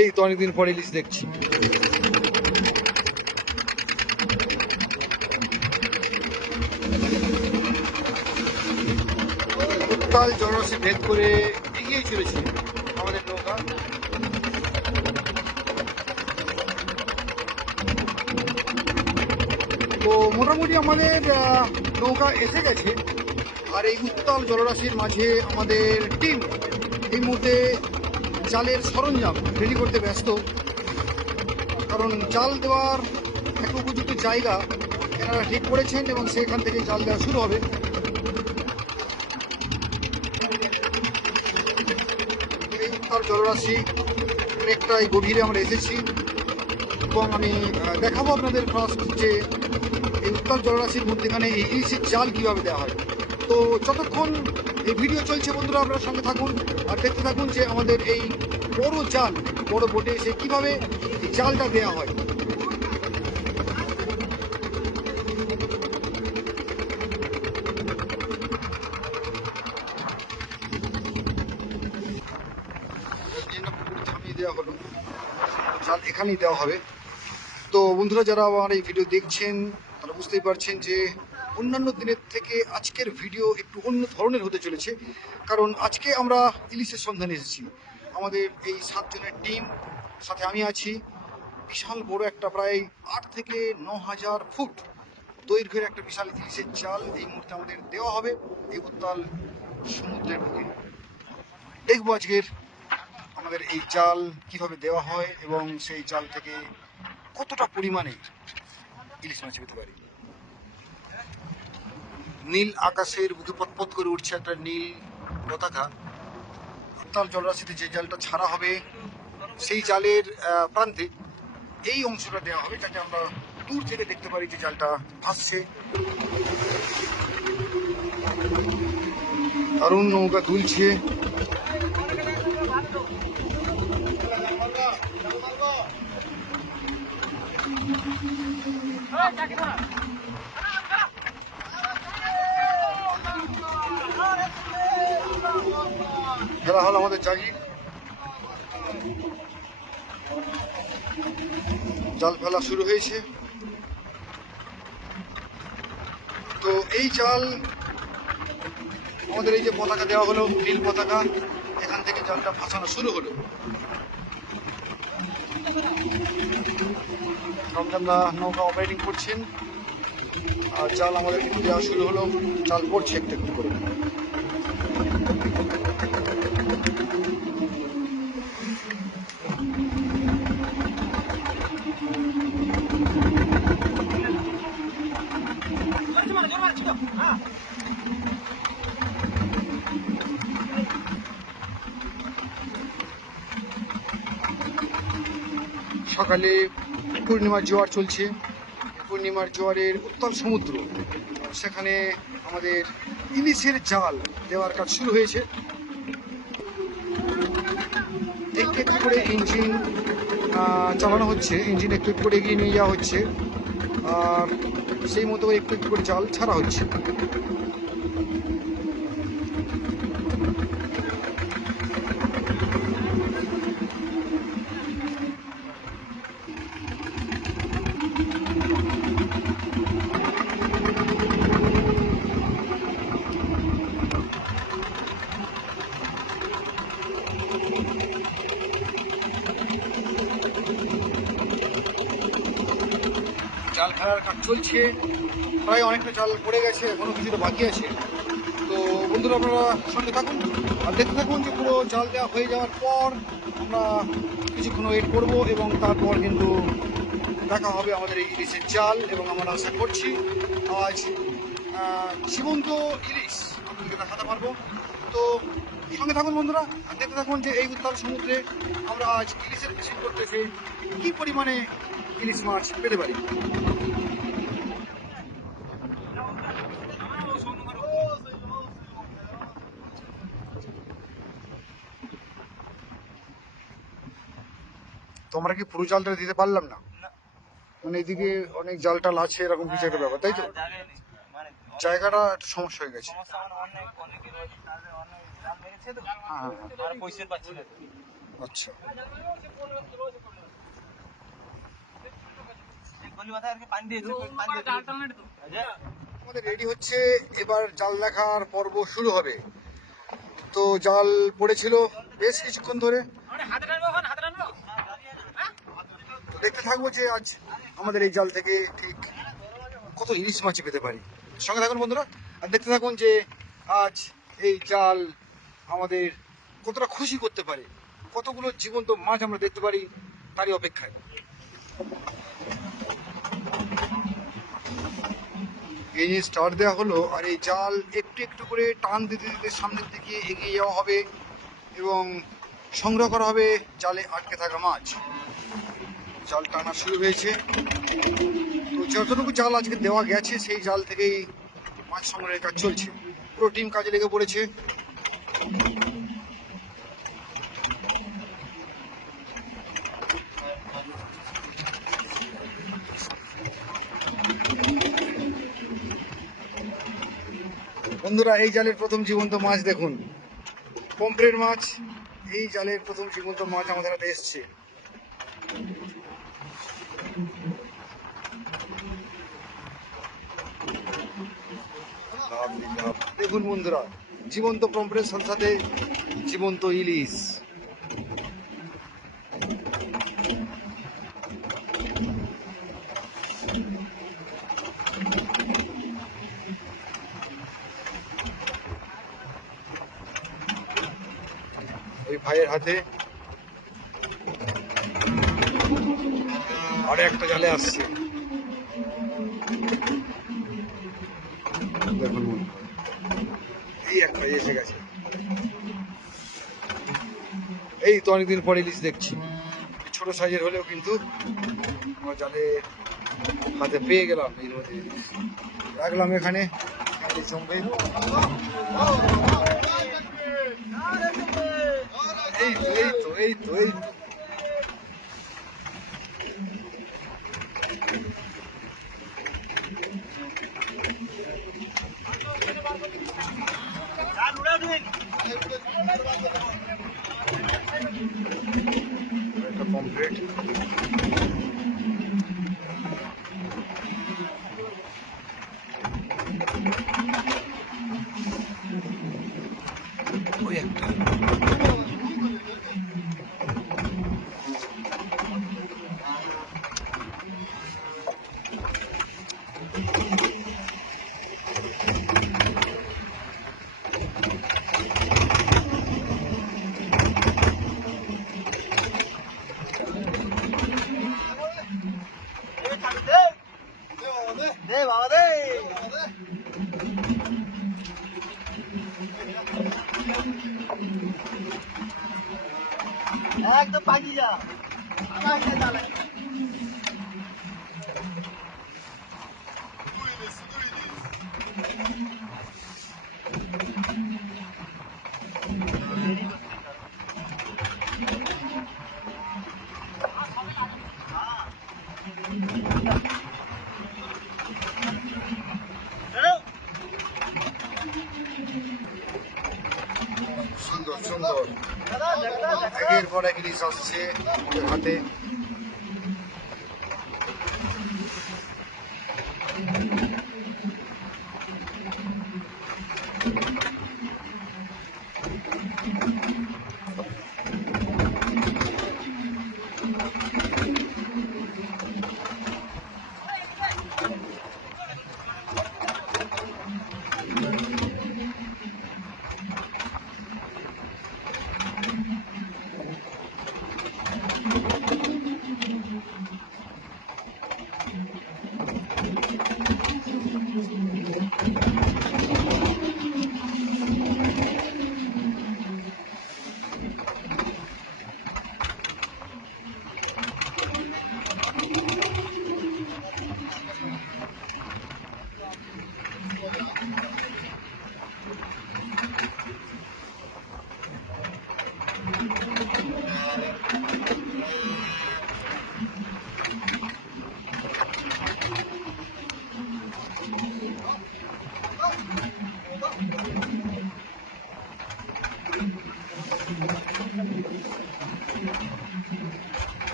এই তো অনেকদিন পরে ইলিশ দেখছি। উত্তাল জলরাশি ভেদ করে এগিয়ে চলেছে আমাদের নৌকা। তো মোটামুটি আমাদের নৌকা এসে গেছে। আর এই উত্তাল জলরাশির মাঝে আমাদের টিম এই মুহূর্তে জালের সরঞ্জাম রেডি করতে ব্যস্ত। কারণ চাল দেওয়ার একটা উপযুক্ত জায়গা এনারা ঠিক করেছেন এবং সেখান থেকে চাল দেওয়া শুরু হবে। উত্তাল জলরাশি অনেকটাই গভীরে আমরা এসেছি এবং আমি দেখাবো আপনাদের ফার্স্ট যে এই উত্তাল জলরাশির মধ্যেখানে এই ইলিশের জাল কীভাবে দেওয়া হয়। তো যতক্ষণ এই ভিডিও চলছে বন্ধুরা, আপনার সঙ্গে থাকুন আর দেখতে থাকুন যে আমাদের এই বড় চাল, বড় বোটে এসে কীভাবে চালটা দেওয়া হয়? দেওয়া হলো। জাল এখানেই দেওয়া হবে। তো বন্ধুরা, যারা আমার এই ভিডিও দেখছেন, তারা বুঝতেই পারছেন যে অন্যান্য দিনের থেকে আজকের ভিডিও একটু অন্য ধরনের হতে চলেছে। কারণ আজকে আমরা ইলিশের সন্ধানে এসেছি। আমাদের এই সাতজনের টিম সাথে আমি আছি। বিশাল বড় একটা প্রায় আট থেকে ন হাজার ফুট দৈর্ঘ্যের একটা বিশাল ইলিশের চাল এই মুহূর্তে আমাদের দেওয়া হবে এই উত্তাল সমুদ্রের বুকে। দেখব আজকের আমাদের এই জাল কীভাবে দেওয়া হয় এবং সেই জাল থেকে কতটা পরিমাণে ইলিশ মাছ পেতে পারি। নীল আকাশের বুকে পটপট করে উঠছে একটা নীল পতাকা। উত্তাল জলরাশিতে যে জালটা ছাড়া হবে, সেই জালের প্রান্তে এই অংশটা দেওয়া হবে যাতে আমরা দূর থেকে দেখতে পারি যে জালটা ভাসছে। দারুণ নৌকা দুলছে। খেলা হল আমাদের জাগির জাল ফেলা শুরু হয়েছে। তো এই জাল আমাদের এই যে পতাকা দেওয়া হলো নীল পতাকা, এখান থেকে জালটা ফাঁসানো শুরু হলো। আমরা নৌকা অপারেটিং করছেন। আর জাল আমাদের দেওয়া শুরু হলো। জাল পড়ছে একটু একটু করে। সকালে পূর্ণিমার জোয়ার চলছে। পূর্ণিমার জোয়ারের উত্তাল সমুদ্র। সেখানে আমাদের ইলিশের জাল দেওয়ার কাজ শুরু হয়েছে। একটু একটু করে ইঞ্জিন চালানো হচ্ছে। ইঞ্জিন একটু একটু করে এগিয়ে নিয়ে যাওয়া হচ্ছে। আর সেই মতো একটু একটু করে জাল ছাড়া হচ্ছে জাল ফেলার কাজ চলছে। প্রায় অনেকটা জাল পড়ে গেছে, এখনও কিছুটা বাকি আছে। তো বন্ধুরা, আপনারা সঙ্গে থাকুন আর দেখতে থাকুন যে পুরো জাল দেওয়া হয়ে যাওয়ার পর আমরা কিছুক্ষণ ওয়েট করব এবং তারপর কিন্তু দেখা হবে আমাদের এই ইলিশের জাল এবং আমরা আশা করছি আজ জীবন্ত ইলিশ আপনাদেরকে দেখাতে পারব। তো সঙ্গে থাকুন বন্ধুরা আর দেখতে থাকুন যে এই উত্তাল সমুদ্রে আমরা আজ ইলিশের ফিশিং করতে এসে কী পরিমাণে ইলিশ মাছ পেতে পারি। তোমরা কি পুরো জালটা দিতে পারলাম না? মানে এদিকে অনেক জাল টাল আছে এরকম কিছু একটা ব্যাপার তাই তো? মানে জায়গাটা একটু সমস্যা হয়ে গেছে। হ্যাঁ হ্যাঁ না। আচ্ছা। আমাদের রেডি হচ্ছে এবার জাল দেখার পর্ব শুরু হবে। তো জাল পড়েছিল বেশ কিছুক্ষণ ধরে। দেখতে থাকব যে আজ আমাদের এই জাল থেকে ঠিক কত ইলিশ মাছ পেতে পারি। সঙ্গে থাকুন বন্ধুরা, আর দেখতে থাকুন যে আজ এই জাল আমাদের কতটা খুশি করতে পারে, কতগুলো জীবন্ত মাছ আমরা দেখতে পারি তারই অপেক্ষায়। এই যে স্টার্ট দেওয়া হলো, আর এই জাল একটু একটু করে টান দিতে দিতে সামনের দিকে এগিয়ে যাওয়া হবে এবং সংগ্রহ করা হবে জালে আটকে থাকা মাছ। জাল টানা শুরু হয়েছে। তো যতটুকু জাল আজকে দেওয়া গেছে, সেই জাল থেকেই মাছ সংগ্রহের কাজ চলছে। পুরো টিম কাজে লেগে পড়েছে। বন্ধুরা, এই জালের প্রথম জীবন্ত মাছ দেখুন। পম্পলেট মাছ, এই জালের প্রথম জীবন্ত মাছ আমাদের হাতে এসছে। দেখুন বন্ধুরা জীবন্ত সাথে সাথে জীবন্ত ইলিশ। ওই ভাইয়ের হাতে আরে একটা জালে আসছে দেখুন বন্ধুরা, এসে গেছে। এই তো অনেকদিন পরে ইলিশ দেখছি। ছোট সাইজের হলেও কিন্তু আমার জালে হাতে পেয়ে গেলাম এই মধ্যে রাখলাম এখানে। এই তো এই তো এই তো, এই একদম পাকি যা পাকি যা একের পর এক ইলিশ আসছে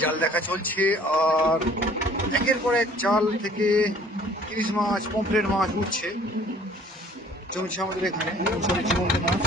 জাল দেখা চলছে, আর একের পর এক জাল থেকে ইলিশ মাছ পমফ্রেট মাছ উঠছে। জমছে আমাদের এখানে জীবন্ত মাছ